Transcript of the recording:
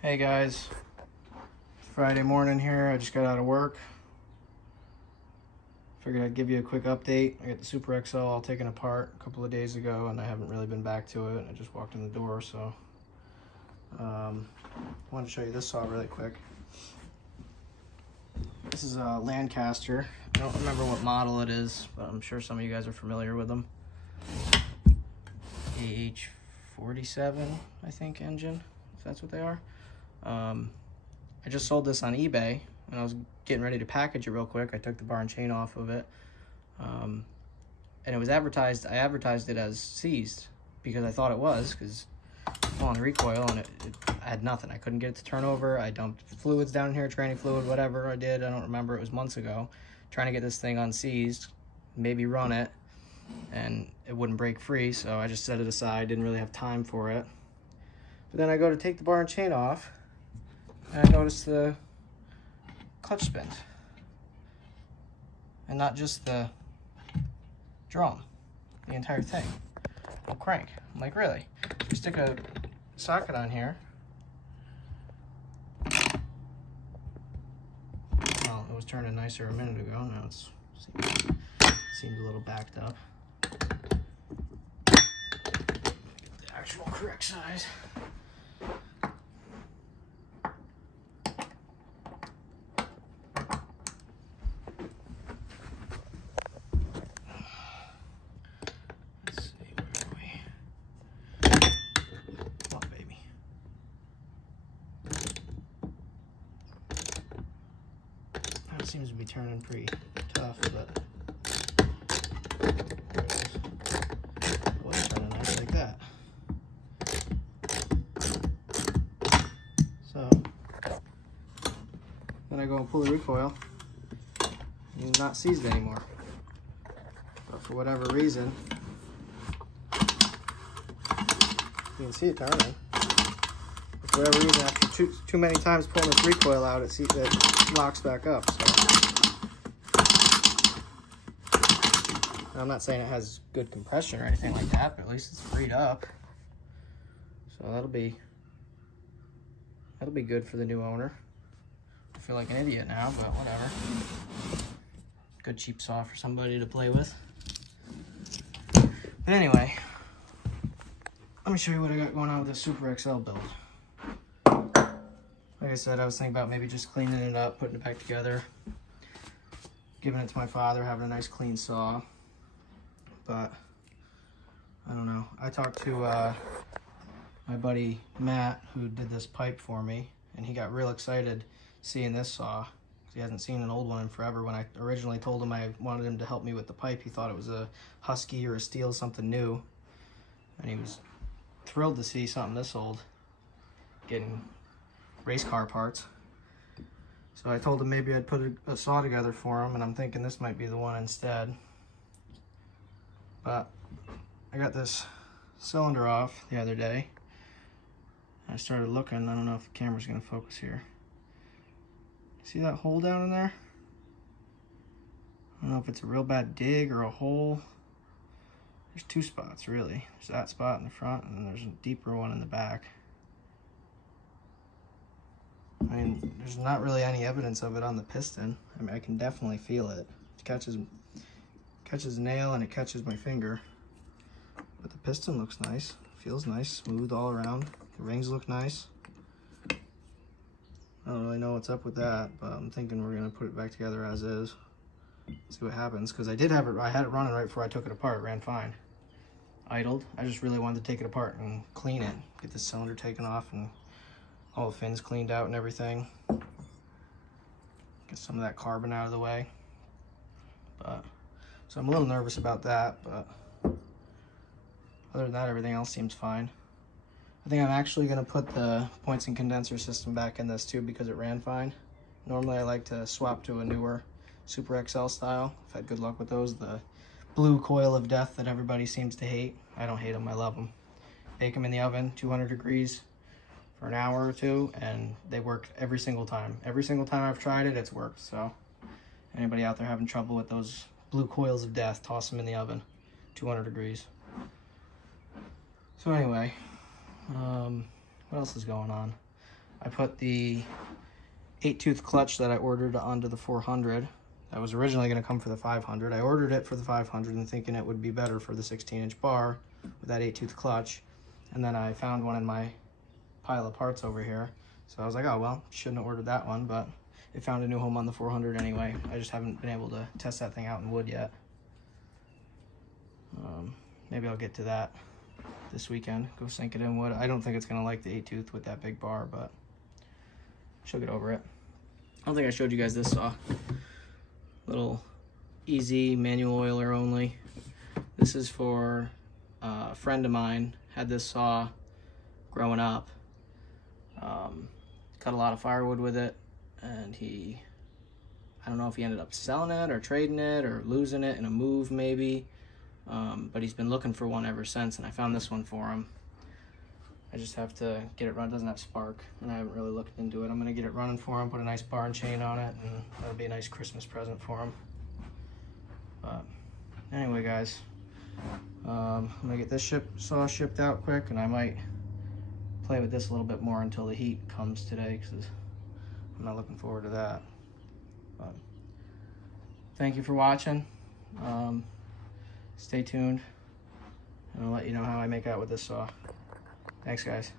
Hey guys, it's Friday morning here. I just got out of work. Figured I'd give you a quick update. I got the Super XL all taken apart a couple of days ago and I haven't really been back to it. I just walked in the door, so I wanted to show you this saw really quick. This is a Lancaster. I don't remember what model it is, but I'm sure some of you guys are familiar with them. AH47, I think, engine, if that's what they are. I just sold this on eBay and I was getting ready to package it real quick. I took the bar and chain off of it. And it was advertised, I advertised it as seized because I thought it was, because on the recoil and I had nothing. I couldn't get it to turn over. I dumped fluids down here, training fluid, whatever I did. I don't remember, it was months ago. Trying to get this thing unseized, maybe run it, and it wouldn't break free, so I just set it aside, didn't really have time for it. But then I go to take the bar and chain off, and I noticed the clutch spins. And not just the drum, the entire thing. The crank. I'm like, really? You stick a socket on here. Well, it was turning nicer a minute ago. Now it seems a little backed up. Get the actual correct size. Seems to be turning pretty tough, but it was turning nice like that. So then I go and pull the recoil, and it's not seized anymore. But for whatever reason, you can see it turning. But for whatever reason, after too many times pulling this recoil out, it locks back up. So I'm not saying it has good compression or anything like that, but at least it's freed up. So that'll be good for the new owner. I feel like an idiot now, but whatever. Good cheap saw for somebody to play with. But anyway, let me show you what I got going on with this Super XL build. Like I said, I was thinking about maybe just cleaning it up, putting it back together, giving it to my father, having a nice clean saw. But I don't know. I talked to my buddy Matt, who did this pipe for me, and he got real excited seeing this saw. He hasn't seen an old one in forever. When I originally told him I wanted him to help me with the pipe, he thought it was a Husky or a Steel, something new. And he was thrilled to see something this old getting race car parts. So I told him maybe I'd put a saw together for him, and I'm thinking this might be the one instead. But I got this cylinder off the other day. I started looking. I don't know if the camera's going to focus here. See that hole down in there? I don't know if it's a real bad dig or a hole. There's two spots, really. There's that spot in the front, and then there's a deeper one in the back. I mean, there's not really any evidence of it on the piston. I mean, I can definitely feel it. It catches a nail and it catches my finger. But the piston looks nice. Feels nice, smooth all around. The rings look nice. I don't really know what's up with that, but I'm thinking we're gonna put it back together as is. See what happens, because I had it running right before I took it apart. It ran fine. Idled. I just really wanted to take it apart and clean it. Get the cylinder taken off and all the fins cleaned out and everything. Get some of that carbon out of the way. So I'm a little nervous about that, but other than that, everything else seems fine. I think I'm actually going to put the points and condenser system back in this too because it ran fine. Normally I like to swap to a newer Super XL style. I've had good luck with those. The blue coil of death that everybody seems to hate. I don't hate them, I love them. Bake them in the oven, 200 degrees for an hour or two, and they work every single time. Every single time I've tried it, it's worked. So anybody out there having trouble with those blue coils of death, toss them in the oven, 200 degrees. So anyway, what else is going on? I put the 8-tooth clutch that I ordered onto the 400. That was originally going to come for the 500. I ordered it for the 500 and thinking it would be better for the 16-inch bar with that 8-tooth clutch. And then I found one in my pile of parts over here. So I was like, oh, well, shouldn't have ordered that one, but it found a new home on the 400 anyway. I just haven't been able to test that thing out in wood yet. Maybe I'll get to that this weekend. Go sink it in wood. I don't think it's going to like the 8-tooth with that big bar, but she'll get over it. I don't think I showed you guys this saw. Little easy manual oiler only. This is for a friend of mine. Had this saw growing up. Cut a lot of firewood with it, and I don't know if he ended up selling it or trading it or losing it in a move maybe, but he's been looking for one ever since, and I found this one for him. I just have to get it run. It doesn't have spark, and I haven't really looked into it. I'm gonna get it running for him, put a nice bar and chain on it, and that'll be a nice Christmas present for him. But anyway, guys, I'm gonna get this saw shipped out quick, and I might play with this a little bit more until the heat comes today, because I'm not looking forward to that. But thank you for watching. Stay tuned, and I'll let you know how I make out with this saw. Thanks, guys.